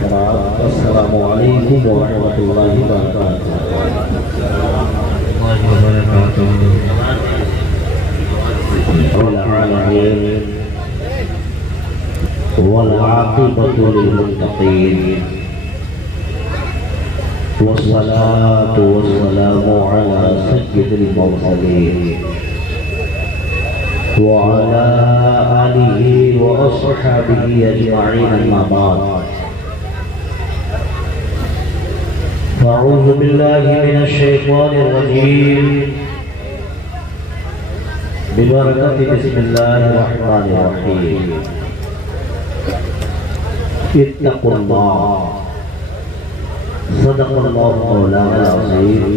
حضرات السلام علیکم ورحمۃ اللہ وبرکاتہ۔ والعاقبۃ للمتقین والصلاة والسلام على سید المرسلین وعلى آلہ وأصحابہ اجمعین اما بعد فاعوذ باللہ من الشیطان الرجیم ببرکت بسم اللہ الرحمن الرحیم اتقوا اللہ صدق اللہ مولانا العظیم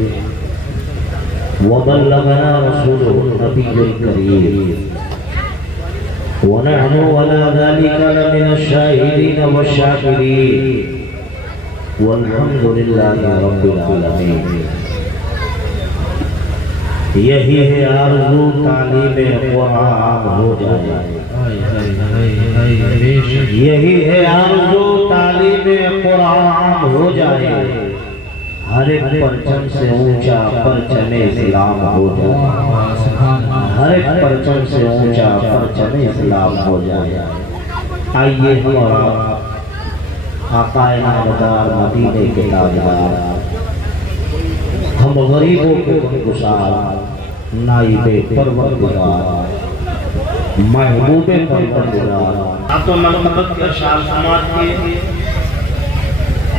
وبلغنا رسوله النبي الكريم ونحن على ذلك لمن الشاهدين والشاكرين والحمد لله رب العالمين۔ یہی ہے آرزو تعلیم قرآن ہو جائے، یہی ہے آرزو تعلیم قرآن ہو جائے، ہر ایک پرچم سے اونچا پرچم اسلام ہو جائے، ہر ایک پرچم سے اونچا پرچم اسلام ہو جائے۔ آئیے ہم اور آقا نامدار مدینے کے تاجدار، ہم غریبوں کے غمگسار، نائب پروردگار، محبوب پروردگار آپ تو مرتبت کے اشعار سماعت کیے،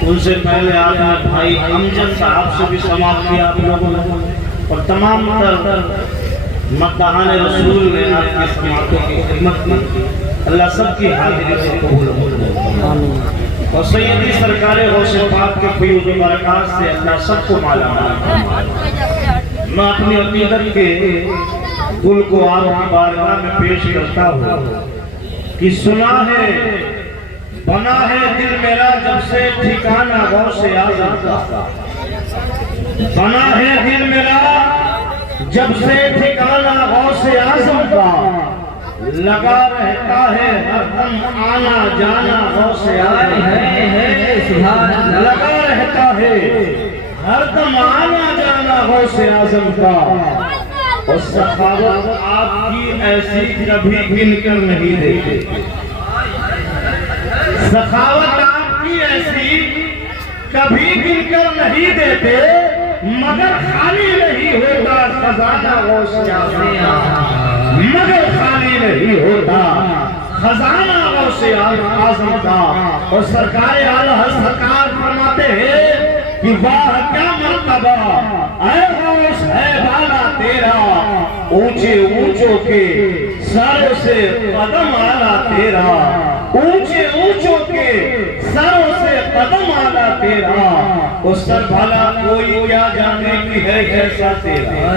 ان سے پہلے آپ نے بھائی امجد صاحب سے بھی سماعت کیا آپ لوگوں نے، اور تمام تر مداحان رسول نے آپ کی سماعتوں کی خدمت کی۔ اللہ سب کی حاضری سے قبول فرمائے، اور سیدی سرکار غوث پاک کے فیوض و برکات سے اللہ سب کو مالا مال فرمائے۔ میں اپنی عقیدت کے گل کو آپ کی بارگاہ میں پیش کرتا ہوں کہ سنا ہے بنا ہے دل میرا جب سے ٹھکانہ غوث اعظم کا، بنا ہے دل میرا جب سے ٹھکانہ غوث اعظم کا، لگا رہتا ہے ہر دم آنا جانا غوث اعظم کا، لگا رہتا ہے ہر دم آنا جانا غوث اعظم کا، اور سخاوت آپ کی ایسی کبھی گن کر نہیں دیتے، سخاوت آپ کی ایسی کبھی گن کر نہیں دیتے، مگر خالی نہیں ہوتا خزانہ غوث اعظم کا، مگر خالی نہیں ہوتا خزانہ غوث اعظم کا۔ اور سرکار اعلیٰ سرکار فرماتے ہیں کہ واہ کیا مرتبہ اے غوث ہے بالا تیرا، اونچے اونچوں کے سروں سے قدم آلا تیرا، اونچے اونچوں کے سروں سے قدم آلا تیرا، اس سر بھلا کوئی کیا جانے کی ہے کیسا تیرا۔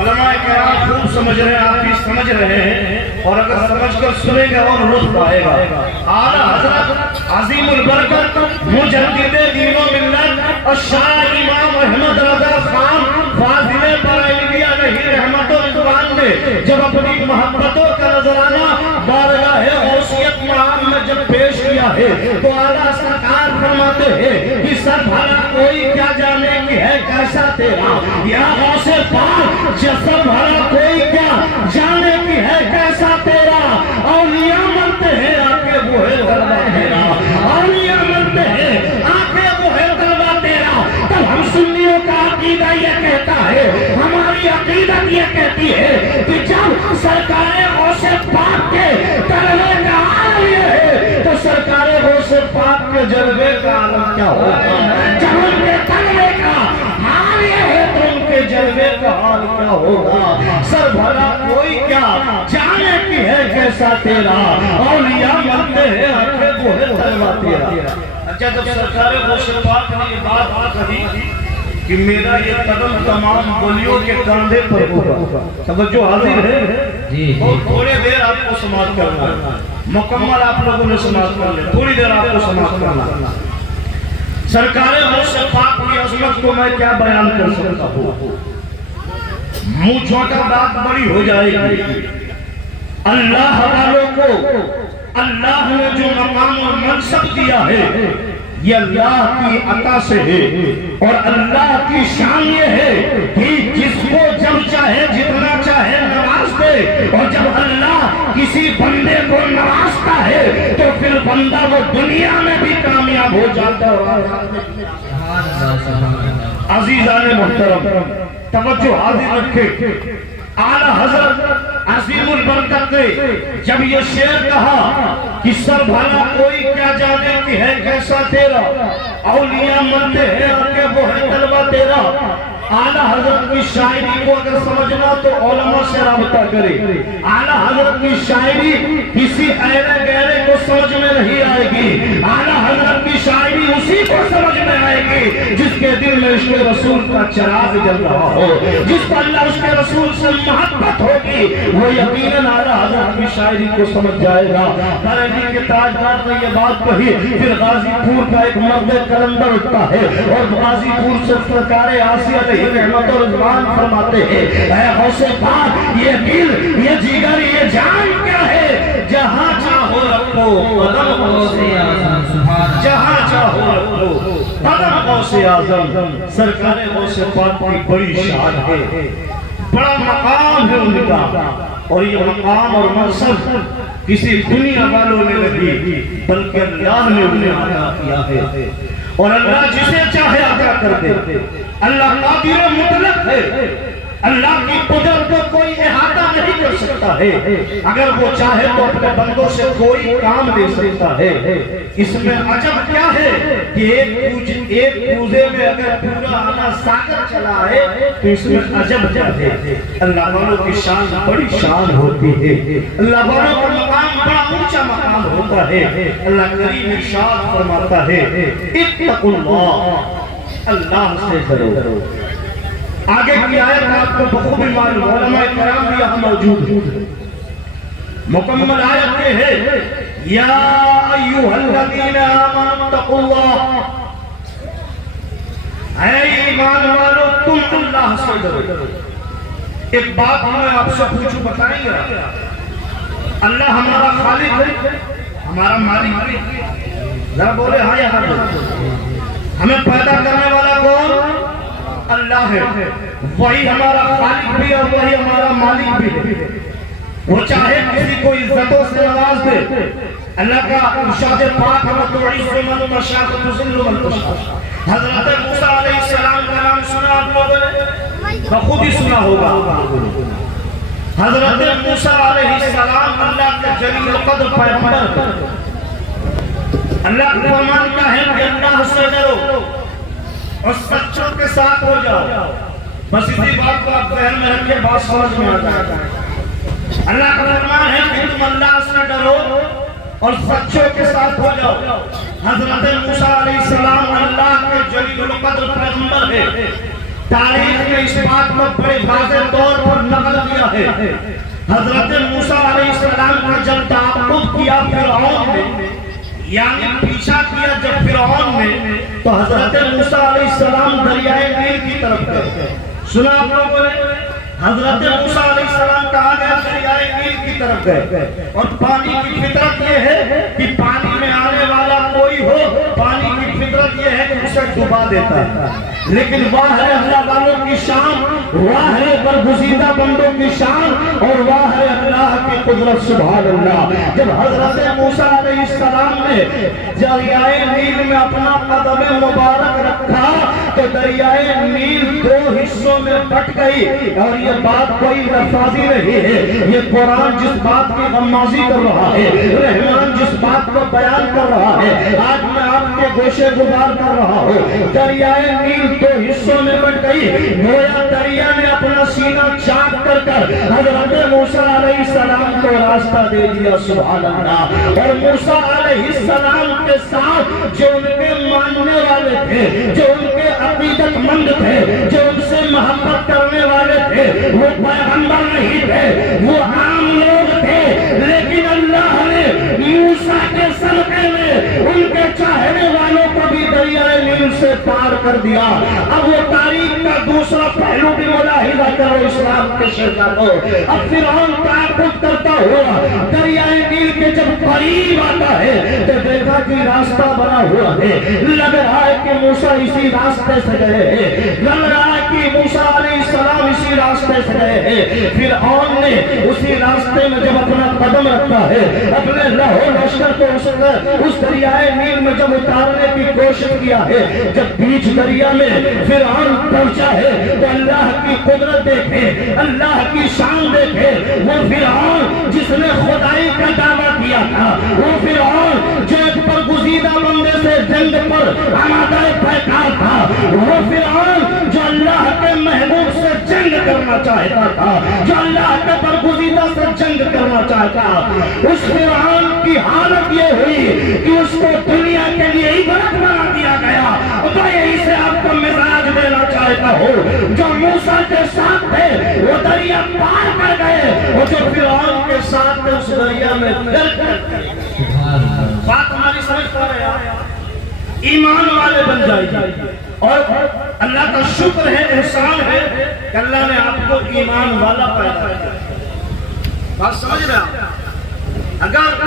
علماء کرام خوب سمجھ رہے ہیں، آپ بھی سمجھ رہے ہیں، اور اگر سمجھ کر سنیں گے اور لطف آئے گا۔ اعلیٰ حضرت عظیم البرکت مجدد دین و ملت الشاہ امام احمد رضا خان فاضل بریلوی علیہ رحمت و رضوان نے جب اپنی محبتوں کا نذرانہ بارگاہ غوثیت معام میں جب پیش کیا ہے تو اعلیٰ سرکار فرماتے ہیں کہ سر بھلا کوئی کیا جانے کی ہے کیسا تیرا، یا غوث پاک جسد بھلا کوئی کیا جانے کی ہے کیسا تیرا، اولیاء مرتے ہیں آکے بوہے غربہ تیرا، اولیاء مرتے ہیں آکے بوہے غربہ تیرا۔ تب ہم سنیوں کا عقیدہ یہ کہتا ہے، ہماری عقیدت یہ کہتی ہے کہ جب سرکار غوث پاک کے جلوے کا عالم یہ ہے تو سرکار غوث پاک کے جلوے کا عالم کیا ہوگا، جب ان کے جلوے کا حال یہ ہے تو ان کے جلوے کا حال کیا ہوگا۔ سر بھلا کوئی کیا جانے کی ہے کیسا تیرا، اولیاء مرتے ہیں آنکھیں بوہے تلوا تیرا۔ اچھا جب سرکار غوث پاک نے یہ بات کہی کہ میرا یہ قدم تمام ولیوں کے کاندھے پر ہوگا، توجہ حاضر ہے، بہت تھوڑے دیر آپ کو سماعت کرنا ہے، مکمل آپ لوگوں نے سماعت کر لیں، تھوڑی دیر آپ کو سماعت کرنا۔ سرکار غوث پاک کی عظمت کو میں کیا بیان کر سکتا ہوں، منہ چھوٹا بات بڑی ہو جائے گی۔ اللہ والوں کو اللہ نے جو مقام اور منصب دیا ہے یہ اللہ کی عطا سے ہے، اور اللہ کی شان یہ ہے کہ جس کو جب چاہے جتنا چاہے نواز دے، اور جب اللہ کسی بندے کو نوازتا ہے تو پھر بندہ وہ دنیا میں بھی کامیاب ہو جاتا ہے۔ عزیزان محترم توجہ حاضر رکھے، اعلی حضرت عظیم البرکت نے جب یہ شعر کہا کہ سر بھلا کوئی کیا جانے کہ ہے کیسا تیرا، اولیاء منتے ہیں کہ وہ ہے طلبہ تیرا، اعلی حضرت کی شاعری کو اگر سمجھنا تو علماء سے رابطہ کرے۔ اعلی حضرت کی شاعری کسی ایرے گہرے کو سمجھ میں نہیں آئے گی، اعلی حضرت کی شاعری اسی کو سمجھ میں آئے گی جس کے دل میں عشق رسول کا چراغ جل رہا ہو، جس کو اللہ اس کے رسول سے محبت ہوگی وہ یقیناً اعلی حضرت کی شاعری کو سمجھ جائے گا۔ بریلی کے تاجدار نے یہ بات کہی، پھر غازی پور کا ایک مرد کلندر اٹھتا ہے اور غازی پور سے سرکار آسیہ علیہ رحمت و رضوان فرماتے ہیں، اے غوث پاک یہ دل یہ جگر یہ جان کیا ہے، جہاں چاہو رکھو قدم غوث اعظم، جہاں چاہو رکھو قدم غوث اعظم۔ سرکار غوث پاک کی بڑی شان ہے، بڑا مقام ہے ان کا، اور یہ مقام اور منصب کسی دنیا والوں نے نہیں بلکہ اللہ نے انہیں عطا کیا ہے، اور اللہ جسے چاہے عطا کر دے۔ اللہ قادر مطلق ہے، اللہ کی قدرت کو کوئی احاطہ نہیں کر سکتا ہے، اگر وہ چاہے تو اپنے بندوں سے کوئی کام دے سکتا ہے۔ اس میں عجب کیا ہے کہ ایک پوزے میں اگر پورا آنا ساگر چلا ہے تو اس میں عجب کیا ہے۔ اللہ والوں کی شان بڑی شان ہوتی ہے، اللہ والوں کا مقام بڑا اونچا مقام ہوتا ہے۔ اللہ کریم ارشاد فرماتا ہے اتقوا اللہ، اللہ سے ڈرو۔ آگے کی آیت آپ کو بخوبی معلوم، علماء کرام بھی یہاں موجود ہیں، مکمل آیت یہ ہے یا ایوہ الذین آمنوا اتقوا اللہ، اے ایمان والو تم اللہ سے ڈرو۔ ایک بات میں آپ سے پوچھوں، بتائیں گے اللہ ہمارا خالق ہے، ہمارا مالک ہے؟ ذرا بولے ہاں یا ہاں بولے۔ ہمیں پیدا کرنے والا کون؟ اللہ ہے، وہی ہمارا خالق بھی اور وہی ہمارا مالک بھی ہے۔ وہ چاہے کسی کو عزتوں سے نواز دے، اللہ کا ارشاد پاک ہے وَتُعِزُّ مَن تَشَاءُ وَتُذِلُّ مَن تَشَاءُ۔ حضرت موسیٰ علیہ السلام کا نام سنا آپ لوگوں نے؟ بخود ہی سنا ہوگا۔ حضرت موسیٰ علیہ السلام اللہ کے جلیل القدر پیغمبر، اللہ کا فرمان کیا ہے کہ اللہ سے ڈرو اور سچوں کے ساتھ ہو جاؤ۔ بس اسی بات کو آپ ذہن میں رکھیں، بات سمجھ میں آتا ہے۔ اللہ کا فرمان ہے کہ تم اللہ سے ڈرو اور سچوں کے ساتھ ہو جاؤ۔ حضرت موسیٰ علیہ السلام اللہ کے جلیل القدر پیغمبر ہے، تاریخ نے اس بات کو بڑے واضح طور پر نقل کیا ہے۔ حضرت موسیٰ علیہ السلام کا جب تعاقب کیا فرعون نے، یعنی پیچھا کیا جب فرعون نے، تو حضرت موسیٰ علیہ السلام دریائے نیل کی طرف گئے۔ سنا آپ لوگوں نے؟ حضرت موسیٰ علیہ السلام کہا گیا دریائے نیل کی طرف گئے، اور پانی کی فطرت یہ ہے کہ پانی میں آنے والا کوئی ہو، پانی کی فطرت یہ ہے کہ اسے ڈبا دیتا ہے۔ لیکن واہ ہے اللہ والوں کی شان، واہ ہے برگزیدہ بندوں کی شان، اور واہ ہے اللہ کی قدرت، سبحان اللہ۔ جب حضرت موسیٰ علیہ السلام نے دریائے نیل میں اپنا قدم مبارک رکھا تو دریائے نیل دو حصوں میں بٹ گئی، اور یہ بات کوئی لفظی نہیں ہے، یہ قرآن جس بات کی غمازی کر رہا ہے، رحمان جس بات کو بیان کر رہا ہے، آج میں آپ کے گوشے گزار کر رہا ہوں۔ دریائے نیل دو حصوں میں بٹ گئی، گویا دریا نے اپنا سینہ چاک کر حضرت موسیٰ علیہ السلام کو راستہ دے دیا، سبحان اللہ۔ اور موسیٰ علیہ السلام کے ساتھ جو ان کے ماننے والے تھے، جو ان کے عقیدت مند تھے، جو ان سے محبت کرنے والے تھے، وہ پیغمبر نہیں تھے، وہ عام لوگ تھے، لیکن اللہ نے موسیٰ کے صدقے میں ان کے چاہنے والوں کو بھی دریائے نیل دل سے پار کر دیا. اب وہ تاریخ کا دوسرا پہلو بھی ملاحظہ کرو اسلام کے شہزادوں. اب فرعون تعاقب کرتا ہوا دریائے نیل کے جب قریب آتا ہے تو دیکھا کہ راستہ بنا ہوا ہے. لگ رہا ہے کہ موسیٰ اسی راستے سے گئے ہیں, لگ رہا ہے کہ موسیٰ علیہ السلام اسی راستے سے گئے ہیں. فرعون نے اسی راستے میں جب اپنا قدم رکھا ہے, اپنے لہو لشکر کو اس دریائے نیل میں جب اتارنے کی کوشش کیا ہے, جب بیچ دریا میں فرعون پہنچا ہے تو اللہ کی قدرت دیکھے, اللہ کی شان دیکھے. وہ فرعون جس نے خدائی کا دعویٰ کیا تھا, وہ فرعون جو ایک برگزیدہ بندے سے جنگ پر آمادہ پیکار تھا, وہ فرعون جو اللہ کے محبوب سے جنگ کرنا چاہتا تھا, جو اللہ کے برگزیدہ سے جنگ کرنا چاہتا, اس فرعون کی حالت یہ ہوئی کہ اس کو دنیا کے لیے عبرت بنا دیا گیا. تو یہی سے آپ کو مزاج دینا چاہتا ہوں, جو موسیٰ کے ساتھ تھے وہ دریا پار کر گئے, اور جو فرعون کے ساتھ تھے اس دریا میں بات ہماری سمجھ پا رہے ہیں. ایمان والے بن جائیے, اور اللہ کا شکر ہے, احسان ہے کہ اللہ نے آپ کو ایمان والا پیدا کیا. بات سمجھ رہے ہیں؟ اگر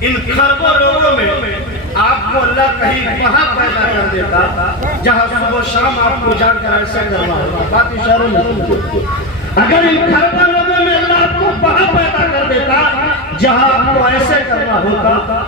ان خربوں لوگوں میں آپ کو اللہ کہیں وہاں پیدا کر دیتا جہاں صبح و شام آپ کو جا کر ایسا کرنا ہوگا, بات اشاروں میں. اگر ان خربوں لوگوں میں اللہ آپ کو وہاں پیدا کر دیتا جہاں آپ کو ایسے کرنا ہوتا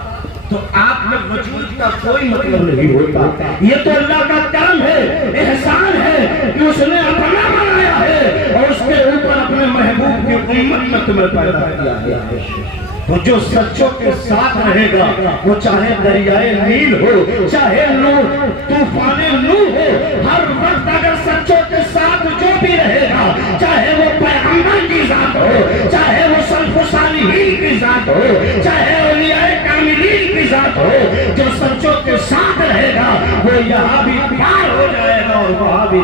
تو آپ میں وجود کا کوئی مطلب نہیں ہوتا. یہ تو اللہ کا کرم ہے, احسان ہے کہ اس نے اپنا بنایا ہے اور اس کے اوپر اپنے محبوب کی امت میں تمہیں پیدا کیا ہے. تو جو سچوں کے ساتھ رہے گا, وہ چاہے دریائے نیل ہو, چاہے طوفان نوح ہو, ہر وقت اگر سچوں کے ساتھ جو بھی رہے گا, چاہے وہ پیغمبر کی ذات ہو, چاہے وہ سلف و صالحین کی ذات ہو, چاہے اولیاء کاملین کی ذات ہو, جو سچوں کے ساتھ رہے گا وہ یہاں بھی پار ہو جائے گا اور وہاں بھی.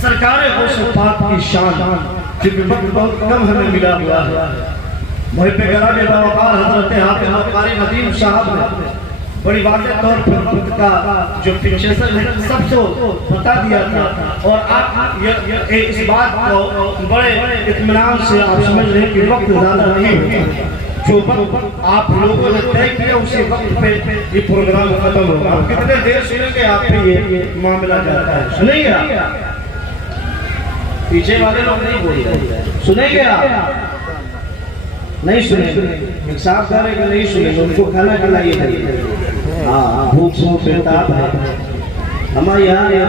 سرکار غوث پاک کی شان جبکہ وقت بہت کم ہمیں ملا ہوا ہے. محب گراں باوقار حضرت حافظ قاری ندیم صاحب نے بڑی واضح طور پر وقت کا جو فکسیشن ہے سب کو بتا دیا تھا, اور آپ اس بات کو بڑے اطمینان سے آپ سمجھ لیں کہ وقت زیادہ نہیں ہوتا. جو وقت آپ لوگوں نے طے کیا اسی وقت پہ یہ پروگرام ختم ہوگا. آپ کتنے دیر سنیں گے آپ پہ یہ معاملہ جاتا ہے, سنیں گے آپ؟ پیچھے والے لوگ نہیں بول رہے, سنیں گے آپ؟ نہیں سنیں گے. ایک صاحب کرے گا نہیں سنیں گے, ان کو کھانا کھلائیے. ہاں بھوک سوکھ بیتاب ہے ہمارے یہاں یہ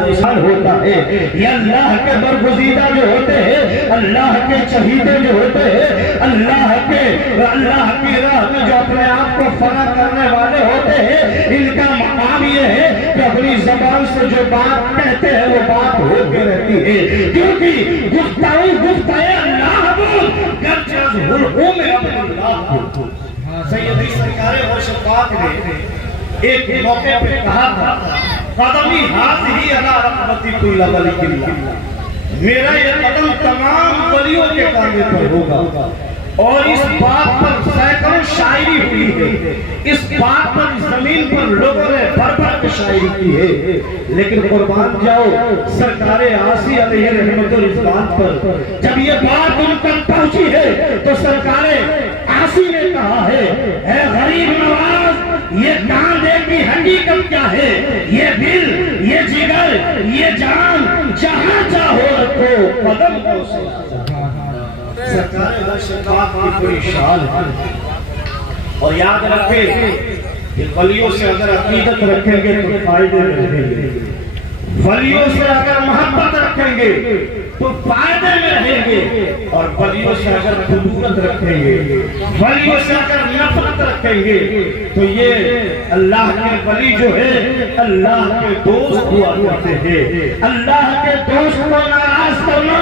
ہوتا ہے. یہ اللہ کے برگزیدہ جو ہوتے ہیں, اللہ کے چہیدے جو ہوتے ہیں, اللہ کی راہ میں جو اپنے آپ کو فنا کرنے والے ہوتے ہیں, ان کا مقام یہ ہے کہ اپنی زبان سے جو بات کہتے ہیں وہ بات ہوتی رہتی ہے, کیونکہ گفتگو اللہ بود گرچہ حلقوں میں اللہ بود. سیدی سرکار غوث پاک نے ایک موقع پہ کہا تھا, قدمی ہاتھی علی رقبتی کل ولی کلّہ, میرا یہ قدم تمام ولیوں کے کاندھے پر ہوگا. اور اس بات پر سینکڑوں شاعری ہوئی ہے, اس بات پر زمین پر لوگوں نے بھر بھر کے شاعری کی ہے. لیکن قربان جاؤ سرکار عاصی علیہ رحمت الرضوان پر جب یہ بات ان تک پہنچی ہے تو سرکار عاصی نے کہا ہے, اے غریب نواز, یہ کاندھے کی حقیقت کیا ہے؟ یہ دل, یہ جگر, یہ جان جہاں چاہو رکھو قدم کو سلا. سرکار غوث پاک کی کوئی شان ہے. اور یاد رکھیں کہ ولیوں سے اگر عقیدت رکھیں گے تو فائدے میں رہیں گے, ولیوں سے اگر محبت رکھیں گے تو فائدے میں رہیں گے, اور ولیوں سے اگر خدوت رکھیں گے, ولیوں سے اگر نفرت رکھیں گے تو یہ اللہ کے ولی جو ہے اللہ کے دوست ہوا کرتے ہیں. اللہ کے دوست کو ناراض کرنا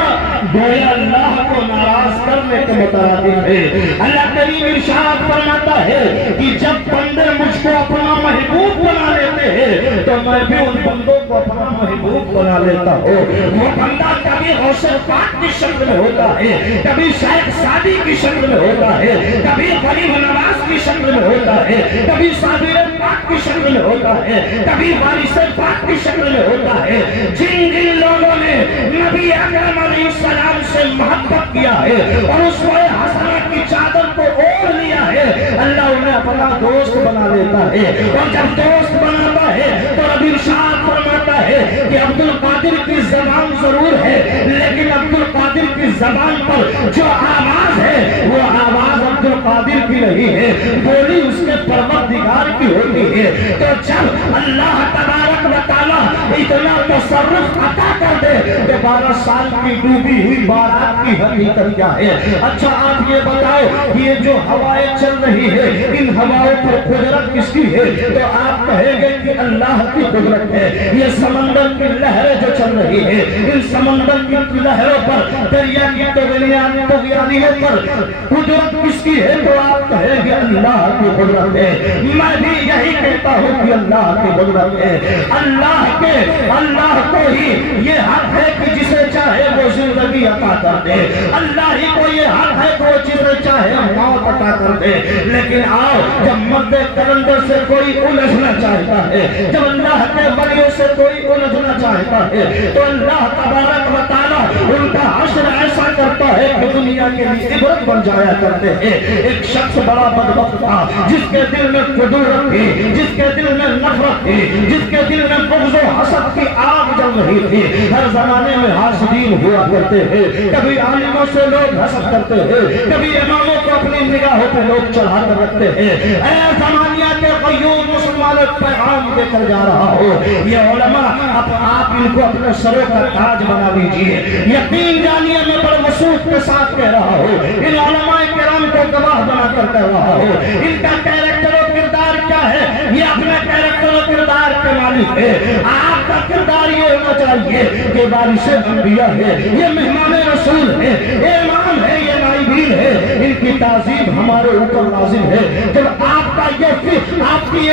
گویا اللہ کو ناراض کرنے کے مترادف ہے. اللہ کریم ارشاد فرماتا ہے کہ جب بندے مجھ کو اپنا محبوب بنا لیتے ہیں تو میں بھی ان بندوں کو اپنا محبوب بنا لیتا ہوں۔ وہ بندہ کبھی غوث پاک کی شکل میں ہوتا ہے، کبھی شیخ سعدی کی شکل میں ہوتا ہے، کبھی غریب نواز کی شکل میں ہوتا ہے، کبھی صابر پاک کی شکل میں ہوتا ہے، کبھی وارث پاک کی شکل میں ہوتا ہے۔ جن جن لوگوں نے نبی اکرم علیہ السلام سے محبت کیا ہے اور اسوہ حسنہ کی چادر کو اوڑھ لیا ہے، اللہ انہیں اپنا دوست بنا لیتا ہے۔ اور جب دوست بناتا ہے تو رب ارشاد فرماتا ہے کہ عبد القادر کی زبان ضرور ہے لیکن عبد القادر کی زبان پر جو آواز ہے وہ آواز عبد القادر کی نہیں ہے، بولی اس کے پروردگار کی ہوتی ہے۔ تو جب اللہ تبارک و تعالیٰ اتنا تصرف عطا کر دے تو 12 سال کی ڈوبی ہوئی بارات کی حقیقت کیا ہے؟ اچھا آپ یہ بتاؤ یہ جو ہوائیں چل رہی ہے ان ہواؤں پر قدرت کس کی ہے؟ تو آپ کہیں گے کہ اللہ کی قدرت ہے۔ یہ سمندر کی لہریں جو چل رہی ہے ان سمندر کی لہروں پر دریا کی طغیانیوں پر قدرت کس کی ہے؟ تو آپ کہیں گے اللہ کی قدرت ہے۔ میں بھی یہی کہتا ہوں کہ اللہ کی قدرت ہے۔ اللہ کو ہی یہ حق ہے کہ جسے چاہے وہ زندگی عطا کر دے، اللہ ہی کو یہ حق ہے کہ وہ جسے چاہے موت عطا کر دے۔ لیکن آؤ جب مرد کلندر سے کوئی الجھنا چاہتا ہے، جب اللہ کے ولیوں سے کوئی الجھنا چاہتا ہے تو اللہ تبارک و تعالیٰ ان کا حشر ایسا کرتا ہے کہ دنیا کے لیے عبرت بن جایا کرتے ہیں۔ ایک شخص بڑا بدبخت تھا جس کے دل میں کدورت تھی، جس کے دل میں نفرت تھی، جس کے دل میں بغض و حسد کی آگ جل رہی تھی۔ ہر زمانے میں حاسدین ہوا کرتے ہیں، کبھی عالموں سے لوگ حسد کرتے ہیں، کبھی اماموں کو اپنی نگاہوں پہ لوگ چڑھا کر رکھتے ہیں۔ اے زمانیہ کے قیوم مسلمانوں پیغام دے کر جا رہا ہو، یہ علماء اب آپ ان کو اپنے سروں کا تاج بنا لیجئے۔ یقین جانیے میں بڑے وثوق کے ساتھ کہہ رہا ہوں، ان علماء کرام کو گواہ بنا کر کہہ رہا ہوں، ان کا کیریکٹر و کردار کیا ہے؟ یہ اپنے کیریکٹر و کردار کے مالک ہے۔ آپ کا کردار یہ ہونا چاہیے کہ وارث انبیاء ہے، یہ مہمان رسول ہے، یہ امام ہے، یہ نائبین ہے، ان کی تعظیم ہمارے اوپر لازم ہے۔ جب آپ کا یہ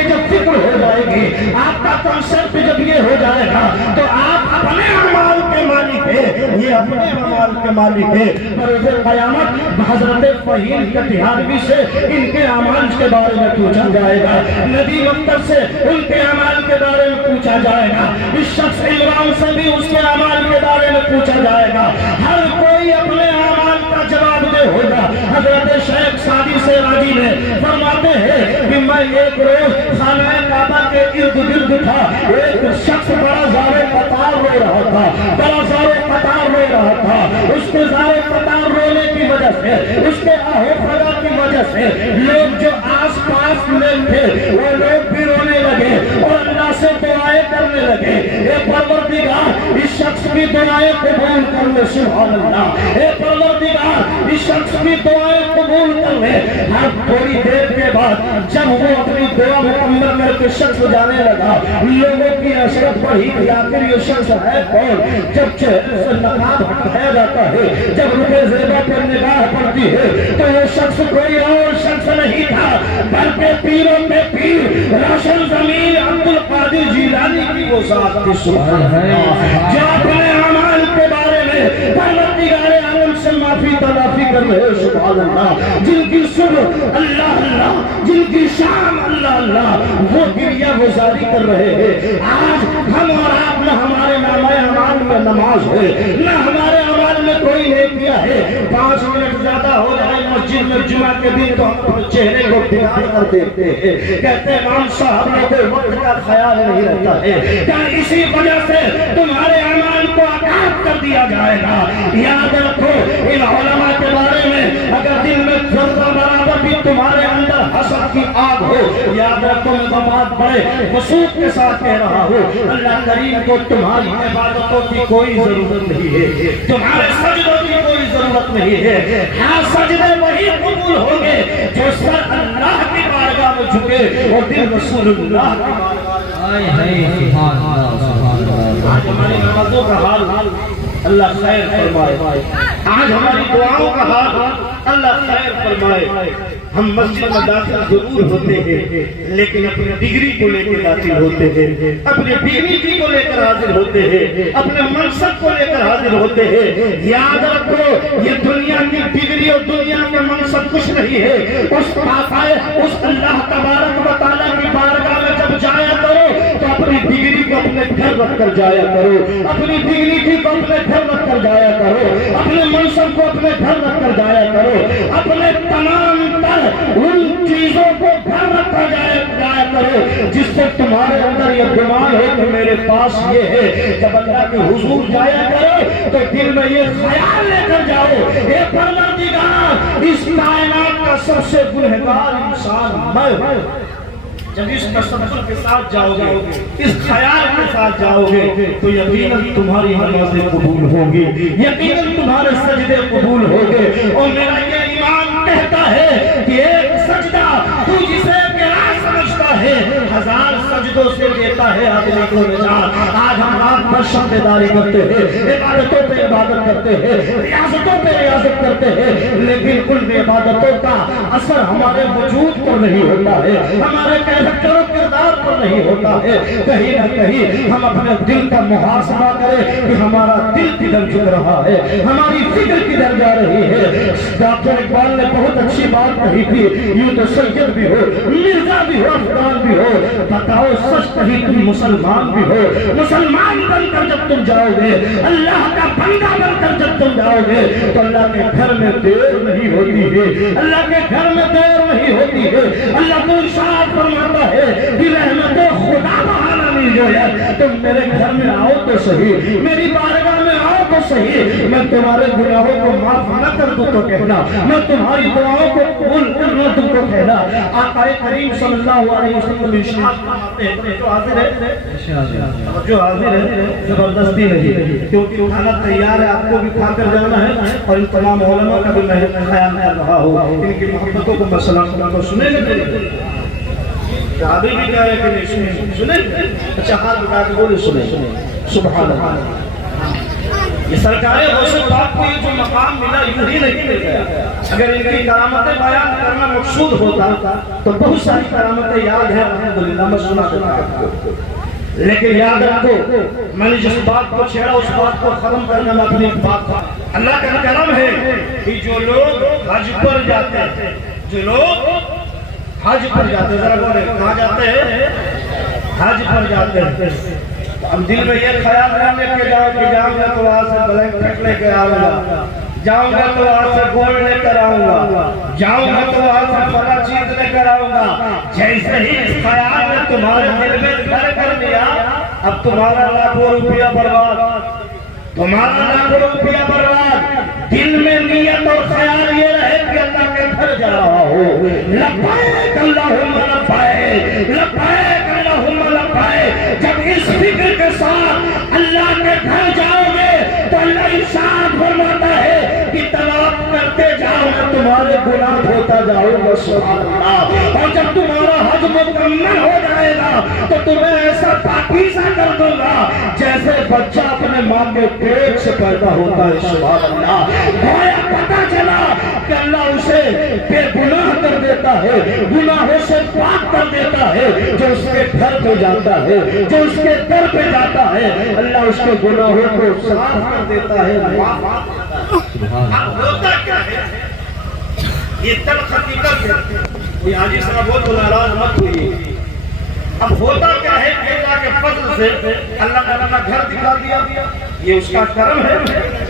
جب فکر ہو جائے گی، آپ کا کنسپٹ جب یہ ہو جائے گا تو آپ اپنے اعمال کے مالک ہیں، یہ اپنے اعمال کے مالک ہیں۔ بروز قیامت حضرت فہیم کٹیہانوی سے ان کے اعمال کے بارے میں پوچھا جائے گا، نبی مکتب سے ان کے اعمال کے بارے میں پوچھا جائے گا، اس شخص عمران سے بھی اس کے اعمال کے بارے میں پوچھا جائے گا۔ ہر کوئی اپنے اعمال کا جواب دے ہوگا۔ حضرت شیخ سعدی سے راضی میں فرماتے ہیں کہ میں ایک روز خانہ کعبہ کے ارد گرد تھا، ایک شخص بڑا زارے قطار رو رہا تھا، بڑا زارے قطار رو رہا تھا۔ اس کے زارے قطار رونے کی وجہ سے، اس کے آہو فضا کی وجہ سے لوگ جو آس پاس میں تھے وہ لوگ بھی رونے لگے اور اللہ سے دعائیں کرنے لگے، اے پروردگار اس شخص کی دعائیں قبول کر لے، سبحان اللہ، اے پروردگار اس شخص کی دعائیں قبول کر لے۔ ہر تھوڑی دیر کے بعد جب وہ اپنی دعا مکمل کر کے شخص جانے لگا، لوگوں کی حسرت بڑھی کہ آخر یہ شخص ہے کون؟ جب چہرے سے نقاب ہٹایا جاتا ہے، جب رخ زیبا پر نگاہ پڑتی ہے تو وہ شخص کوئی اور شخص نہیں تھا بلکہ پیروں کے پیر روشن ضمیر عبد القادر جیلانی کی وہ ذات تھی، سبحان اللہ، جو اپنے اعمال کے بارے میں پروردگار عالم سے معافی تلافی کر رہے، سبحان اللہ، جن کی صبح اللہ اللہ، جن کی شام اللہ اللہ، وہ گریہ گزاری کر رہے ہیں۔ آج ہم اور آپ نہ ہمارے نامہ اعمال میں نماز ہے، نہ ہمارے اعمال میں کوئی نیکیاں ہے۔ 5 منٹ زیادہ ہو جائے مسجد میں جمعہ کے دن تو ہم اپنے چہرے کو بگاڑ کر دیتے ہیں، کہتے ہیں امام صاحب نے کوئی وقت کا خیال نہیں رکھتا ہے۔ کیا اسی وجہ سے تمہارے اعمال کو عقاب کر دیا جائے گا؟ یاد رکھو ان علماء کے بارے میں اگر دل میں ذرہ برابر بھی تمہارے اندر حسد کی آگ ہو، یاد رکھو میں بات بڑے وثوق کے ساتھ کہہ رہا ہوں، اللہ کریم کو تمہاری عبادتوں کی کوئی ضرورت نہیں ہے، تمہارے سجدوں کی کوئی ضرورت نہیں ہے۔ ہاں سجدے وہی قبول ہوں گے جو سر اللہ کی بارگاہ میں جھکے اور دل رسول اللہ کی بارگاہ میں۔ آج ہماری نمازوں کا حال اللہ خیر فرمائے۔ آج ہماری دعاؤں کا ہاتھ اللہ خیر فرمائے. ہم مسجد میں داخل ضرور ہوتے ہیں لیکن اپنے ڈگری کو لے کر داخل ہوتے ہیں, اپنے ڈگری کو لے کر حاضر ہوتے ہیں, اپنے منصب کو لے کر حاضر ہوتے ہیں. یاد رکھو یہ دنیا کی ڈگری اور دنیا کے منصب کچھ نہیں ہے. اس اللہ تبارک و تعالیٰ کی بارگاہ میں جب جایا کرو تو اپنی ڈگری کو اپنے گھر رکھ کر جایا کرو, اپنی ڈگری کو اپنے گھر رکھ کر جایا کرو, اپنے منصب کو اپنے گھر رکھ کر جایا کرو, اپنے تمام تر ان چیزوں کو گھر رکھا جایا کرو جس سے تمہارے اندر یہ گمان ہو کہ میرے پاس یہ ہے. جب اللہ کے حضور جایا کرو تو دل میں یہ خیال لے کر جاؤ, اے پروردگار اس کائنات کا سب سے گنہگار انسان میں ہوں. جب اس تصور کے ساتھ جاؤ گے, اس خیال کے ساتھ جاؤ گے تو یقیناً تمہاری نمازیں قبول ہوں گی, یقیناً تمہارے سجدے قبول ہوں گے. اور میرا یہ ایمان کہتا ہے کہ ایک سجدہ تو جسے گرا سمجھتا ہے 1000 سجدوں سے دیتا ہے آدمی کو نجات. آج ہم رات بھر شبد داری کرتے ہیں, عبادتوں پہ عبادت کرتے ہیں, ریاضتوں پہ ریاضت کرتے ہیں, لیکن ان عبادتوں کا اثر ہمارے وجود پر نہیں ہوتا ہے, ہمارے کردار پر نہیں ہوتا ہے. کہیں نہ کہیں ہم اپنے دل کا محاسبہ کریں کہ ہمارا دل کدھر جھک رہا ہے, ہماری فکر کدھر جا رہی ہے. ڈاکٹر اقبال نے بہت اچھی بات کہی تھی, یوں تو سید بھی ہو, مرزا بھی ہو, افغان بھی ہو, بتاؤ سچ کہیں تم مسلمان بھی ہو. مسلمان بن کر جب تم جاؤ گے, اللہ کا بندہ بن کر جب تم جاؤ گے تو اللہ کے گھر میں دیر نہیں ہوتی ہے, اللہ کے گھر میں دیر نہیں ہوتی ہے. اللہ کو ارشاد فرماتا ہے کہ رحمت خدا بہانا نہیں جو ہے, تم میرے گھر میں آؤ تو صحیح, میری بارگاہ میں آؤ تو صحیح, میں تمہارے گناہوں کو معاف نہ کر دوں تو کہنا, میں تمہاری دعاؤں کو قبول کر لوں تم کو کہنا. آقا کریم صلی اللہ علیہ وسلم ارشاد فرماتے ہیں, جو حاضر ہے, جو حاضر ہے, زبردستی نہیں, کیونکہ کھانا تیار ہے, آپ کو بھی کھا کر جانا ہے. اور ان تمام علماء کا بھی میں خیال کر رہا ہوں, ان کی محبتوں کو میں سلام کرتا ہوں. سنیں گے صحابی بھی کہا ہے کہ نہیں سنیں, اچھا ہاتھ اٹھا کے بولے سنیں. سبحان اللہ. یہ سرکار غوث پاک کو یہ جو مقام ملا یوں ہی نہیں مل گیا. اگر ان کی کرامتیں بیان کرنا مقصود ہوتا تو بہت ساری کرامتیں یاد ہیں الحمدللہ, میں سنا دیتا ہوں. لیکن یاد رکھو میں نے جس بات کو چھیڑا اس بات کو ختم کرنا میں اپنی بات تھا. اللہ کا کرم ہے کہ جو لوگ حج پر جاتے ہیں, جو لوگ حج پر جاتے ہیں, ذرا بولے کہاں جاتے ہیں, حج پر جاتے ہیں. اب دل میں یہ خیال نہ لے کے جاؤ کہ جاؤں گا تو وہاں سے بلینکٹ لے کے آؤں گا, جاؤں گا تو وہاں سے گولڈ لے کر آؤں گا, جاؤں گا تو وہاں سے فلاں چیز لے کر آؤں گا. جیسے ہی اس خیال نے تمہارے دل میں گھر کر دیا, اب تمہارا لاکھوں روپیہ برباد, تمہارا لاکھوں روپیہ برباد. دل میں نیت اور خیال یہ رہے کہ اللہ کے گھر جا رہا ہو, لبیک اللہم لبیک, لبیک اللہم لبیک. جب اس فکر کے ساتھ اللہ کے گھر جاؤ گے تو اللہ ارشاد فرماتا ہے کہ طواف کرتے جاؤ گے, تمہارے گناہ دھوتا جاؤ گا. سبحان اللہ. اور جب تمہارا حج مکمل ہو جائے گا تو تمہیں ایسا پاکیزہ کر دوں گا جیسے بچہ اپنے ماں کے پیٹ سے پیدا ہوتا ہے. سبحان اللہ. گویا پتہ چلا کہ اللہ اسے بے گناہ کر دیتا ہے, گناہوں سے پاک کر دیتا ہے. جو اس کے گھر پہ جاتا ہے, جو اس کے در پہ جاتا ہے, اللہ اس کے گناہوں کو صاف کر دیتا ہے. اب ہوتا کیا ہے, یہ تلخ حقیقت ہے. یہ حاجی صاحب بہت ناراض مت ہوئی. اب ہوتا کیا ہے کہ اللہ کے فضل سے اللہ نے اپنا گھر دکھا دیا. یہ اس کا کرم ہے,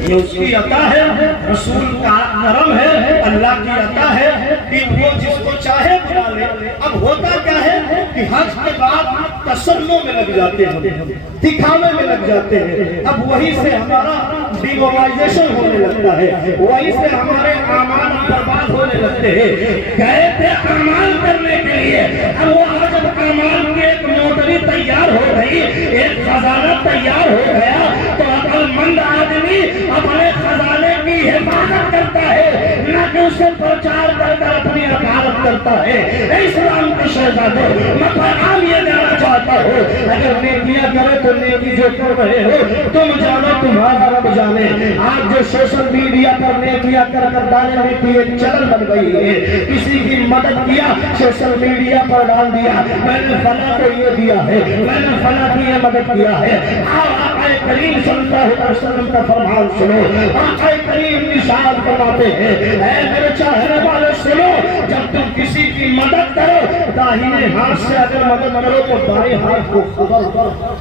یہ اس کی عطا ہے, رسول کا کرم ہے, اللہ کی عطا ہے کہ وہ جس کو چاہے بنا لے. اب ہوتا کیا ہے کہ حج کے بعد تسنوں میں لگ جاتے ہیں, دکھاوے میں لگ جاتے ہیں. اب وہی سے ہمارا ڈیمورلائزیشن ہونے لگتا ہے, وہی سے ہمارے اعمال برباد ہونے لگتے ہیں. گئے تھے اعمال کرنے کے لیے, اب وہ جب اعمال کی ایک موٹری تیار ہو گئی, ایک خزانہ تیار ہو گیا, تو عقل مند آدمی اپنے خزانے کی حفاظت کرتا ہے, نہ کہ اسے پرچار کر کر اپنی حفاظت کرتا ہے. اسلام کے شہزادوں, میں پیغام یہ دینا چاہتا رہے ہو اگر نیکیاں کرے تو نیکی جو کر رہے ہو تم جانو تمہارا رب جانے آج جو سوشل میڈیا پر نیکیاں کر ڈالنے کی ایک چلن بن گئی ہے کسی کی مدد کیا سوشل میڈیا پر ڈال دیا میں نے فلاں کو یہ دیا ہے میں نے فلاں کی یہ مدد کیا ہے آقا کریم صلی اللہ علیہ وسلم کا فرمان سنو آقا کریم ارشاد فرماتے ہیں اے میرے چاہنے والے سنو جب تم کسی کی مدد کرو داہنے ہاتھ سے اگر مدد کرو تو بائیں ہاتھ کو خبر کرو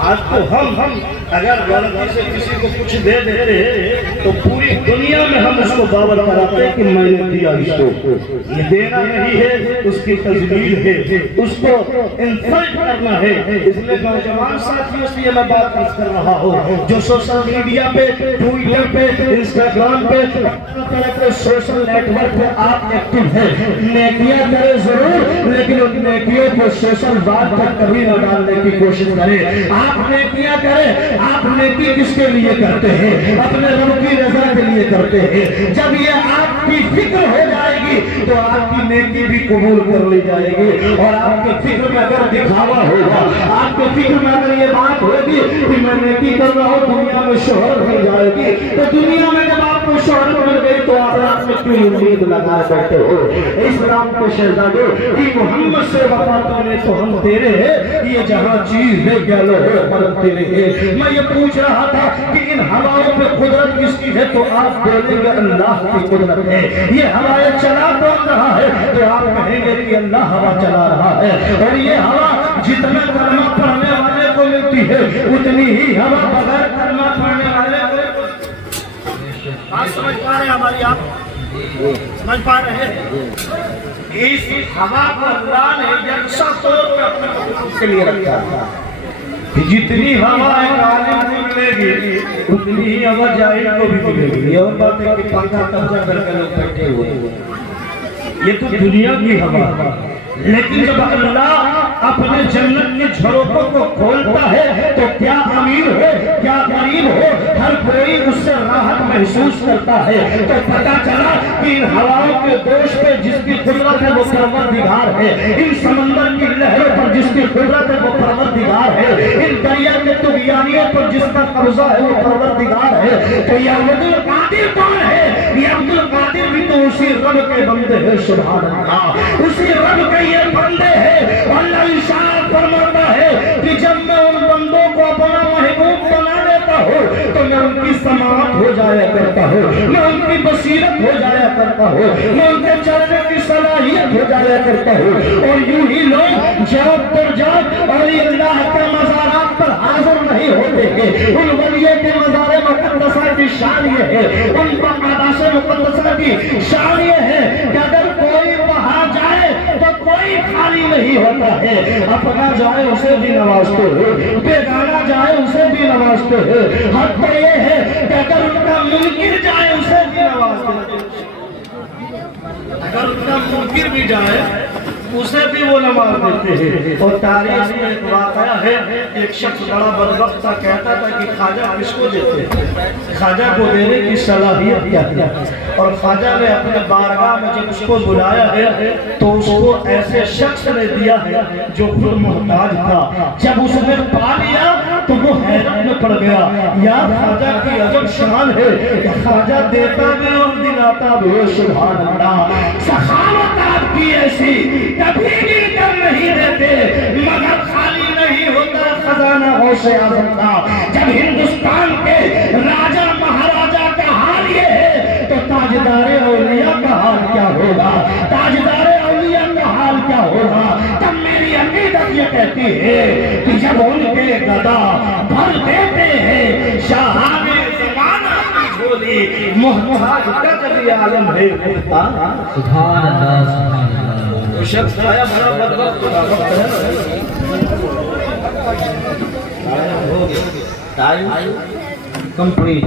آج تو ہم اگر غلطی سے کسی کو کچھ دے دیتے ہیں تو پوری دنیا میں ہم اس کو باور کراتے ہیں کہ میں نے دیا اس کو یہ دینا نہیں ہے اس کی تجلیل ہے اس کو انسلٹ کرنا ہے اس لیے نوجوان ساتھیوں سے یہ میں بات کر رہا ہوں جو سوشل میڈیا پہ ٹویٹر پہ انسٹاگرام پہ سوشل نیٹ ورک پہ آپ ایکٹیو ہیں نیکیاں کریں ضرور لیکن ان نیکیوں کو سوشل بات پر کبھی نہ ڈالنے کی کوشش کریں آپ نیکیاں کریں آپ نیکی کس کے لیے کرتے ہیں اپنے رب کی رضا کے لیے کرتے ہیں جب یہ آپ کی فکر ہو جائے گی تو آپ کی نیکی بھی قبول کر لی جائے گی اور آپ کے فکر میں اگر دکھاوا ہوگا آپ کے فکر میں اگر یہ بات ہوگی کہ میں نیکی کر رہا ہوں دنیا میں شہرت ہو جائے گی تو دنیا میں جب آپ کو شہرت مل گئی تو آپ میں کیوں امید لگا کرتے ہو اسلام کے شہزادے کہ محمد سے وفا کرنے تو ہم تیرے ہیں یہ جہاں چیز ہے کیا لو میں یہ پوچھ رہا تھا کہ ان ہواؤں پہ قدرت کس کی ہے تو آپ بولیں گے اللہ کی قدرت ہے یہ ہوائیں چلا کون رہا ہے تو آپ کہیں گے کہ اللہ ہوا چلا رہا ہے اور یہ ہوا جتنا کلمہ پڑھنے والے کو ملتی ہے اتنی ہی ہوا بغیر کلمہ پڑھنے والے کو بات سمجھ پا رہے ہیں ہماری آپ سمجھ پا رہے ہیں اس ہوا کو اللہ نے یکساں طور پر اپنے مخلوق کے لیے رکھا ہے جتنی ہوا ایک عالم کو ملے گی اتنی ہی ہوا جاہل کو بھی ملے گی یہ اور بات ہے کہ پنکھا قبضہ کر کے لوگ بیٹھے ہوئے یہ تو دنیا کی ہوا لیکن جب اللہ اپنے جنت کے جھروکوں کو کھولتا ہے تو کیا امیر ہو کیا غریب ہو ہر کوئی اس سے راحت محسوس کرتا ہے تو پتہ چلا کہ ان ہواؤں کے دوش پہ جس کی قدرت ہے وہ پروردگار ہے ان سمندر کی لہروں پر جس کی قدرت ہے وہ پروردگار ہے ان دریا کے طغیانیوں پر جس کا قبضہ ہے وہ پروردگار ہے تو یہ عبد القادر کون ہے یہ عبد القادر بھی تو اسی رب کے بندے ہیں سبحان اللہ اسی رب کے یہ بندے ہیں اللہ ارشاد فرماتا ہے کہ جب میں ان بندوں کو اپنا محبوب بنا دیتا ہوں تو میں ان کی سماعت ہو جایا کرتا ہوں میں ان کی بصیرت ہو جایا کرتا ہوں میں ان کے چلنے کی صلاحیت ہو جایا کرتا ہوں اور یوں ہی لوگ جواب پر جواب اور اللہ کے مزارات پر حاضر نہیں ہوتے ہیں ان ولیوں کے مزار مقدسہ کی شان یہ ہے ان مقدس مقدسہ کی شان یہ ہے کہ اگر کوئی وہاں جائے تو کوئی خالی نہیں ہوتا ہے اپنا جائے اسے بھی نوازتے ہیں بیگانہ جائے اسے بھی نوازتے ہیں حق تو یہ ہے کہ اگر ان کا منکر جائے اسے بھی نوازتے ہیں اگر ان کا منکر بھی جائے اسے بھی وہ نواز دیتے ہیں اور تاریخ میں ایک واقعہ ہے ایک شخص بڑا بدبخت تھا کہتا تھا کہ خواجہ کس کو دیتے ہیں خواجہ کو دینے کی صلاحیت کیا تھی اور خواجہ نے اپنے بارگاہ میں جب اس کو بلایا ہے تو اس کو ایسے شخص نے دیا ہے جو خود محتاج تھا جب اس نے پا لیا تو وہ حیرت میں پڑ گیا یا خواجہ کی عجب شان ہے کہ خواجہ دیتا بھی اور دلاتا بھی سبحان اللہ سخاوت آپ کی ایسی کبھی بھی کم نہیں دیتے مگر خالی نہیں ہوتا خزانہ غوث اعظم کا جب ہندوستان کے راجہ مہاراجہ کا حال یہ ہے تو تاجدار اولیاء کا حال کیا ہوگا تاجدار اولیاء کا حال کیا ہوگا تب میری عقیدت یہ کہتی ہے کہ جب ان کے گدا بھر دیتے ہیں شاہان زمانہ کی جھولی محتاج کا جب یہ عالم ہے سبحان اللہ شخص آیا بڑا بدبخت کمپلیٹ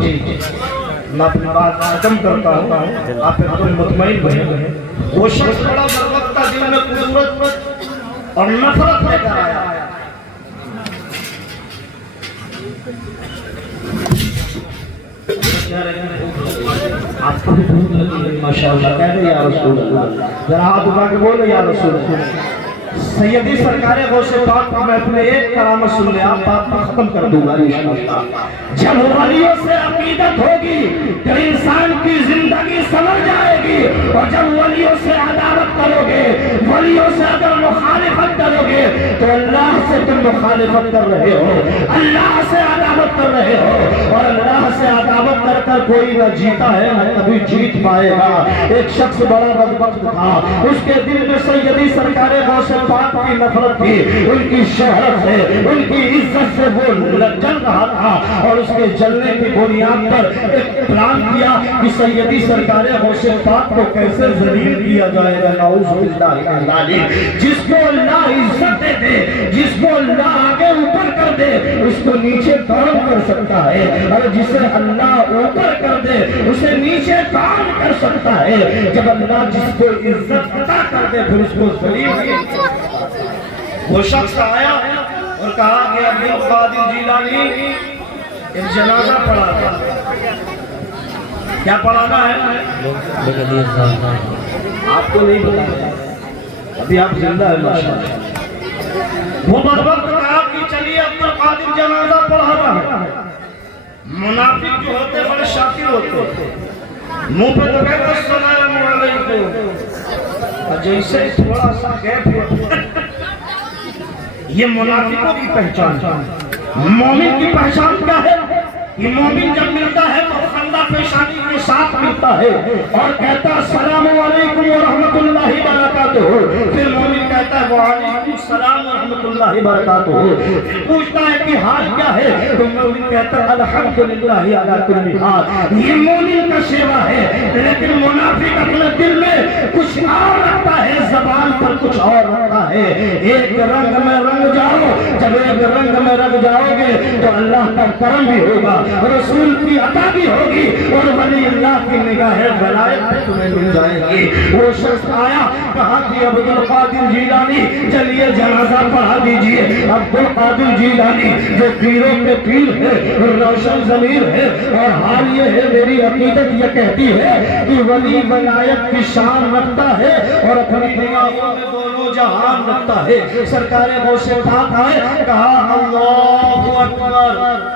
میں اپنی بات ختم کرتا ہوں آپ ایک مطمئن بنے وہ شخص بڑا بدبخت تھا جنہوں نے قدرت اور نفرت لے کر آیا آپ کو بھی بھوک لگی ہے ماشاءاللہ کہہ رہے یا رسول اللہ ذرا ہاتھ اٹھا کے بولے یا رسول اللہ سیدی سرکار غوث پاک کا محفل ایک کرامت سن لے، آپ بات پر ختم کر دوں گا انشاءاللہ۔ جب ولیوں سے عقیدت ہوگی تو انسان کی زندگی سمجھ جائے گی، اور جب ولیوں سے عداوت کرو گے، ولیوں سے اگر مخالفت کرو گے تو اللہ سے تم مخالفت کر رہے ہو، اللہ سے عداوت کر رہے ہو، اور اللہ سے عداوت کر کر کوئی نہ جیتا ہے نہ کبھی جیت پائے گا۔ ایک شخص بڑا بدبخت تھا، اس کے دل میں سیدی سرکار غوث پاک کی نفرت تھی، ان کی شہرت سے، ان کی عزت سے وہ جل رہا تھا، اور اس کے جلنے کی بنیاد پر ایک پلان کیا کہ سیدی سرکار غوث پاک کو کیسے ذلیل کیا جائے گا۔ نعوذ باللہ من ذالک۔ جس کو اللہ عزت دے دے، جس کو اللہ آگے اوپر کر دے، اس کو نیچے کام کر سکتا ہے، اور جسے اللہ اوپر کر دے اسے نیچے کام کر سکتا ہے۔ جب اللہ جس کو عزت عطا کر دے پھر اس کو ذلیل نہیں۔ وہ شخص آیا اور کہا کہ عبد القادر جیلانی ایک جنازہ پڑھا تھا، کیا پڑھانا ہے؟ آپ کو نہیں بتایا، ابھی آپ زندہ ہے ماشاءاللہ۔ وہ بدبخت کہا کہ چلیے عبد القادر جنازہ پڑھانا ہے۔ منافق جو ہوتے بڑے شاکر ہوتے، منہ پہ تو کہتے السلام علیکم، اور جیسے تھوڑا سا گیپ ہوتا یہ منافقوں کی پہچان ہے۔ مومن کی پہچان کیا ہے؟ یہ مومن جب ملتا ہے تو خندہ پیشانی کے ساتھ ملتا ہے اور کہتا السلام علیکم ورحمۃ اللہ وبرکاتہ، پھر مومن کہتا ہے وعلیکم السلام ورحمۃ اللہ وبرکاتہ، پھر پوچھتا ہے کہ حال کیا ہے تو مومن کہتا ہے الحمدللہ علی کل حال۔ یہ مومن کا شیوا ہے، لیکن منافق اپنے دل میں کچھ اور رکھتا ہے، زبان پر کچھ اور رکھتا ہے۔ ایک رنگ میں رنگ جاؤ، جب ایک رنگ میں رنگ جاؤ گے تو اللہ کا کرم بھی ہوگا، رسول کی عطا بھی ہوگی، اور ولی اللہ کی نگاہ ولایت تمہیں مل جائے گی۔ وہ شخص آیا کہا کہ عبد القادر جیلانی چلیے جنازہ پڑھا دیجئے۔ عبد القادر جیلانی جو پیروں کے پیر ہے، روشن ضمیر ہے، اور حال یہ ہے میری عقیدت یہ کہتی ہے کہ ولی ولایت کی شان رکھتا ہے اور اپنی نگاہوں میں دونوں جہان رکھتا ہے۔ سرکار غوث پاک آئے، کہا اللہ اکبر،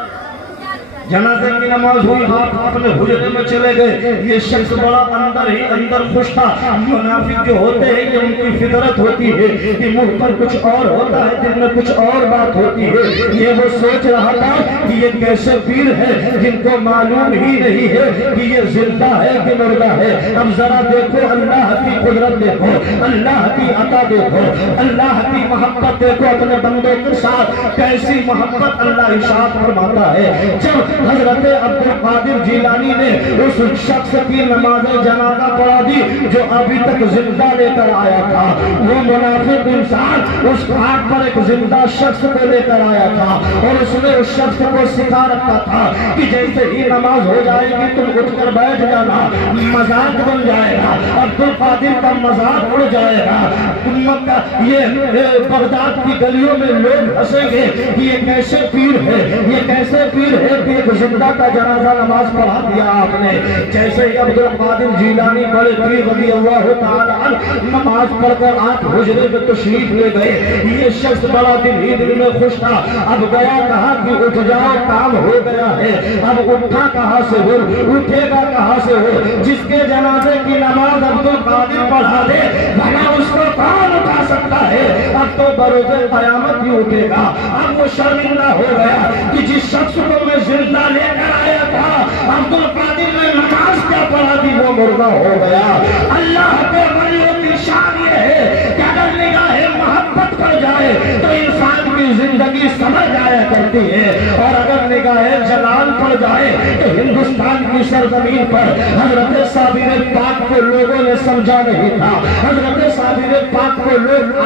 جنازے کی نماز ہوئی، آپ اپنے حجرے میں چلے گئے۔ یہ شخص بڑا اندر ہی اندر خوش تھا۔ منافق جو ہوتے ہیں کہ ان کی فطرت ہوتی ہے کہ منہ پر کچھ اور ہوتا ہے، دل میں کچھ اور بات ہوتی ہے۔ یہ وہ سوچ رہا تھا کہ یہ کیسے پیر ہے جن کو معلوم ہی نہیں ہے کہ یہ زندہ ہے کہ مردہ ہے۔ اب ذرا دیکھو اللہ کی قدرت، دیکھو اللہ کی عطا، دیکھو اللہ کی محبت، دیکھو اپنے بندوں کے ساتھ کیسی محبت اللہ ارشاد فرماتا ہے۔ جب حضرت عبد القادر جیلانی نے اس شخص کی نماز جنازہ پڑھا دی جو ابھی تک زندہ لے کر آیا تھا، وہ منافق انسان اس گھاٹ پر ایک زندہ شخص کو لے کر آیا تھا، اور اس نے اس شخص کو سکھا رکھا تھا کہ جیسے ہی نماز ہو جائے گی تم اٹھ کر بیٹھ جانا، مذاق بن جائے گا، عبد القادر کا مذاق اڑ جائے گا، امت کا یہ بغداد کی گلیوں میں لوگ ہنسیں گے کہ یہ کیسے پیر ہے، یہ کیسے پیر ہے کہ زندہ کا جنازہ نماز پڑھا دیا آپ نے۔ جیسے ہی عبد القادر جیلانی بڑے پیر رضی اللہ تعالی عنہ نماز پڑھ کر آپ حجرے میں تشریف لے گئے، یہ شخص بڑا دل ہی دل میں خوش تھا۔ اب گیا کہا کہ اٹھ جاؤ، کام ہو گیا ہے۔ اب اٹھا کہاں سے ہو، اٹھے گا کہاں سے ہو؟ جس کے جنازے کی نماز عبد القادر پڑھا دے بھلا اس کو کون اٹھا سکتا ہے؟ اب تو بروز قیامت ہی اٹھے گا۔ اب وہ شرمندہ ہو گیا کہ جس شخص کو میں زندہ لے کر آیا تھا عبد القادر نے نماز کیا پڑھا دی، وہ مردہ ہو گیا۔ اللہ کے ولیوں کی شان یہ ہے کہ اگر نگاہ محبت پر جائے تو انسان کی زندگی سمجھ جایا کرتی ہے، اور اگر نگاہ جلال پر جائے تو ہندوستان کی سرزمین پر حضرت صابر پاک کو لوگوں نے سمجھا نہیں تھا۔ حضرت صابر پاک کو لوگ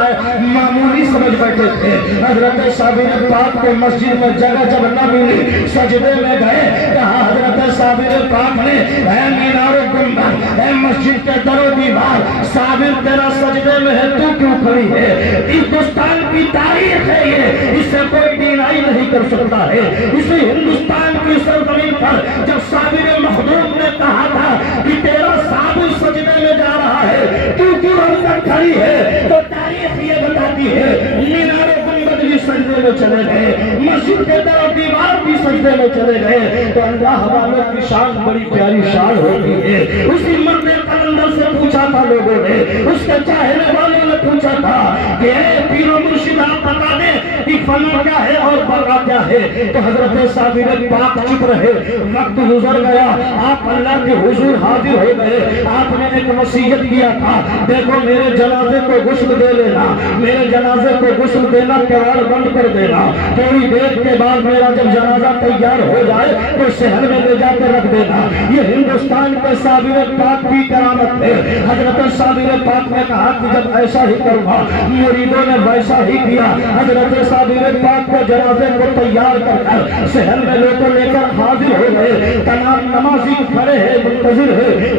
معمولی سمجھ بیٹھے تھے۔ حضرت صابر پاک کو مسجد میں جگہ جب نہ ملی، سجدے میں گئے، کہا حضرت صابر پاک نے اے مینار و گنبد، اے مسجد کے در و دیوار، صابر تیرا سجدے میں ہے، تو کیوں کھڑی ہے؟ ہندوستان کی تاریخ ہے یہ، اس سے کوئی ڈینائی نہیں کر سکتا ہے۔ اسی ہندوستان کی سرزمین پر جب صابر مخدوم نے کہا تھا کہ تیرا صابر سجدے میں جا رہا ہے، تو کیوں ہم تک کھڑی ہے، تو تاریخ یہ بتاتی کی ہے, مینار و گنبد بھی سجدے میں چلے گئے, مسجد کے در و دیوار بھی سجدے میں چلے گئے. تو اللہ والوں کی شان بڑی پیاری شان ہوتی ہے. اسی مرد قلندر سے پوچھا تھا لوگوں نے, اس کے چاہنے والوں نے پوچھا تھا کہ اے پیر و مرشد آپ بتا دیں کہ فنا کیا ہے اور بقا کیا ہے. تو حضرت صابر پاک چپ رہے. وقت گزر گیا, آپ اللہ کے حضور حاضر ہو گئے. آپ نے ایک وصیت کیا تھا, دیکھو میرے جنازے کو غسل دے لینا, میرے جنازے کو غسل دینا, کیوڑ بند کر دینا. تھوڑی دیر کے بعد میرا جب جنازہ تیار ہو جائے تو شہر میں لے جا کے رکھ دینا. یہ ہندوستان کے صابر پاک کی کرامت ہے. حضرت صابر پاک نے کہا کہ جب ایسا ہی کروں گا. مریدوں نے ویسا ہی کیا. حضرت صابر پاک کو جنازے کو تیار کر کر شہر میں لے کر حاضر ہو گئے. تمام نمازی کھڑے ہیں, منتظر ہے.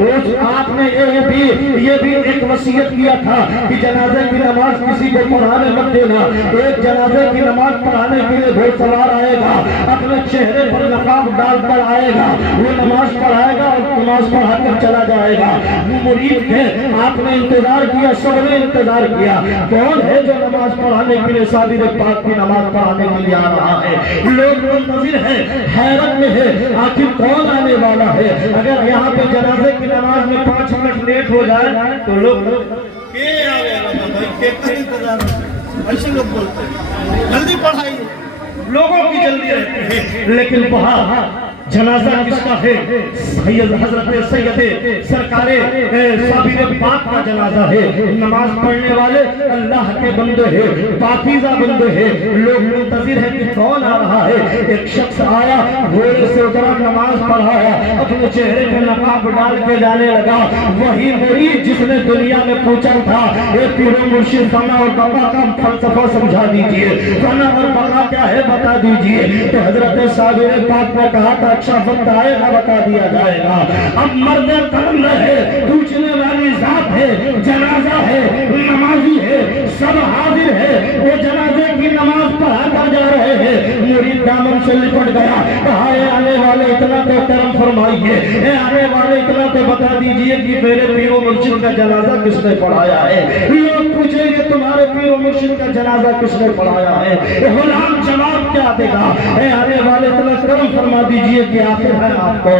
آپ نے یہ بھی ایک وصیت کیا تھا کہ جنازے کی نماز کسی کو پڑھانے مت دینا. ایک جنازے کی نماز پڑھانے کے لیے گھوڑ سوار آئے گا, اپنے چہرے پر نقاب ڈال کر آئے گا, وہ نماز پڑھائے گا اور نماز پڑھا کر چلا جائے گا. وہ مرید ہے, آپ نے انتظار کیا, سب نے انتظار کیا. کون ہے جو نماز پڑھانے کے لیے صابر پاک کی نماز پڑھانے کے لیے آ رہا ہے؟ لوگ منتظر ہیں, حیرت میں ہے, آخر کون آنے والا ہے؟ اگر یہاں پہ جنازے کی نماز میں 5 منٹ لیٹ ہو جائے تو لوگ ایسے لوگ بولتے ہیں جلدی پڑھائیے, لوگوں کی جلدی رہتی ہے. لیکن وہاں جنازہ کس کا ہے؟ حضرت سید سرکار صابر پاک کا جنازہ ہے. نماز پڑھنے والے اللہ کے بندے ہیں, پاکیزہ بندے ہیں. لوگ منتظر ہیں کہ کون آ رہا ہے. ایک شخص آیا, گھوڑے سے اترا, نماز پڑھایا, اپنے چہرے پہ نقاب ڈال کے جانے لگا. وہی مرید جس نے دنیا میں پوچھا تھا اے پیر و مرشد فنا اور بقا کا فلسفہ سمجھا دیجئے, فنا اور بقا کیا ہے بتا دیجئے. تو حضرت صابر پاک نے کہا تھا اچھا وقت آئے گا بتا دیا جائے گا. اب مرد قلم ہے, پوچھنے والی ذات ہے, جنازہ ہے, نمازی ہے, سب حاضر ہے. وہ جنازے کی نماز پڑھا کر جا رہے ہیں. مرید دامن سے لپٹ گیا, کہا اے آنے والے اتنا تو کرم فرمائیے, اے آنے والے اتنا تو بتا دیجئے کہ میرے پیر و مرشد کا جنازہ کس نے پڑھایا ہے. لوگ پوچھیں گے تمہارے پیر و مرشد کا جنازہ کس نے پڑھایا ہے. غلام جواب کیا دے گا؟ اے آنے والے اتنا کرم فرما دیجئے کہ آخر ہے آپ کو,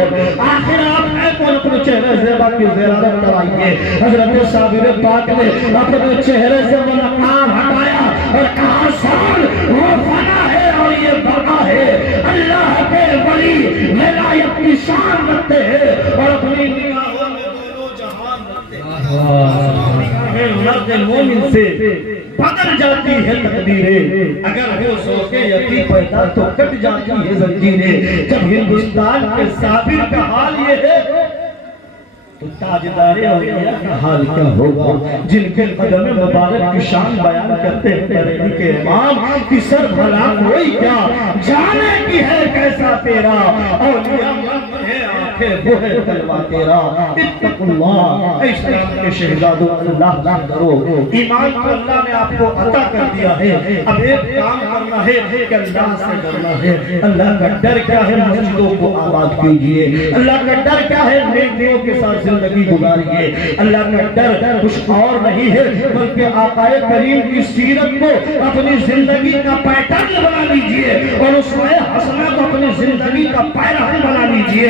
آخر آپ ہے کون؟ اپنے چہرے زیبا کی زیارت کرائیے. حضرت صابر پاک نے اپنے چہرے سے وہ نقاب ہٹایا اور کہا سال وہ فنا ہے اور یہ بقا ہے. اللہ کے ولی ولایت کی شان رکھتے ہیں اور اپنی نگاہوں میں دونوں جہان رکھتے ہیں. مرد مومن سے بدل جاتی ہے تقدیریں, اگر ہو سو کے یقین پیدا تو کٹ جاتی ہے زنجیریں. جب ہندوستان کے صابر کا حال یہ ہے تو تاجدار اولیاء کا حال کیا ہوگا, جن کے قدم مبارک کی شان بیان کرتے ہیں بریلی کے امام کی سر بھلا کوئی کیا جانے کی ہے کیسا تیرا. اولیاء من ہے آنکھیں وہ ہے تلوہ تیرا. اتق اللہ, اے اسلام کے شہزادوں, اللہ کا ڈرو. ایمان کو اللہ نے آپ کو عطا کر دیا ہے, اب ایک کام کرنا ہے کہ اللہ سے ڈرنا ہے. اللہ کا ڈر کیا ہے؟ مسجدوں کو آباد کیجئے. اللہ کا ڈر کیا ہے؟ نیکیوں کے ساتھ زندگی گزاریے. اللہ کا ڈر کچھ اور نہیں ہے بلکہ آقا کریم کی سیرت کو اپنی زندگی کا پیٹرن بنا لیجئے اور اسوہ حسنہ کو اپنی زندگی کا پیراہن بنا لیجئے.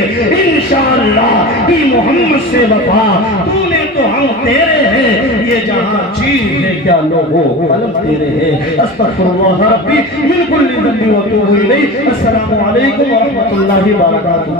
انشاءاللہ کی محمد سے وفا, تو نے تو ہم تیرے ہیں, یہ جہاں چیز ہے کیا لوگوں قلم تیرے ہیں. استغفر اللہ ربی من کل ذنب واتوب الیہ. السلام علیکم ورحمۃ اللہ وبرکاتہ.